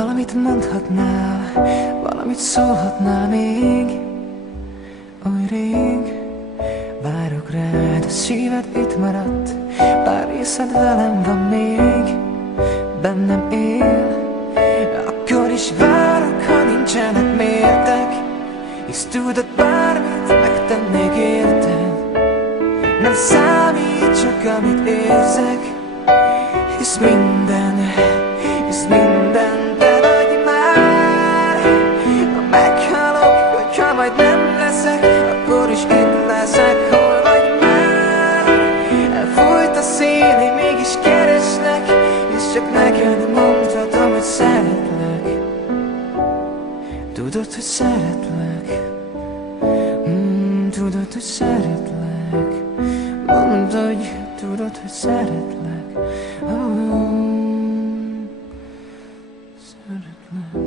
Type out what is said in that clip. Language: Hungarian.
Valamit mondhatnál, valamit szólhatnál még. Oly rég várok rád, a szíved itt maradt, pár részed velem van még, bennem él. Akkor is várok, ha nincsenek mértek, hisz tudod, bármit megtennék érted. Nem számít csak amit érzek, hisz minden te vagy már. Ha meghalok, hogyha majd nem leszek, akkor is itt leszek, hol vagy már. Elfújt a szél, én mégis kereslek, és csak neked mondhatom, hogy szeretlek. Tudod, hogy szeretlek, tudod, hogy szeretlek. Mondd, hogy tudod, hogy szeretlek. Szeretlek.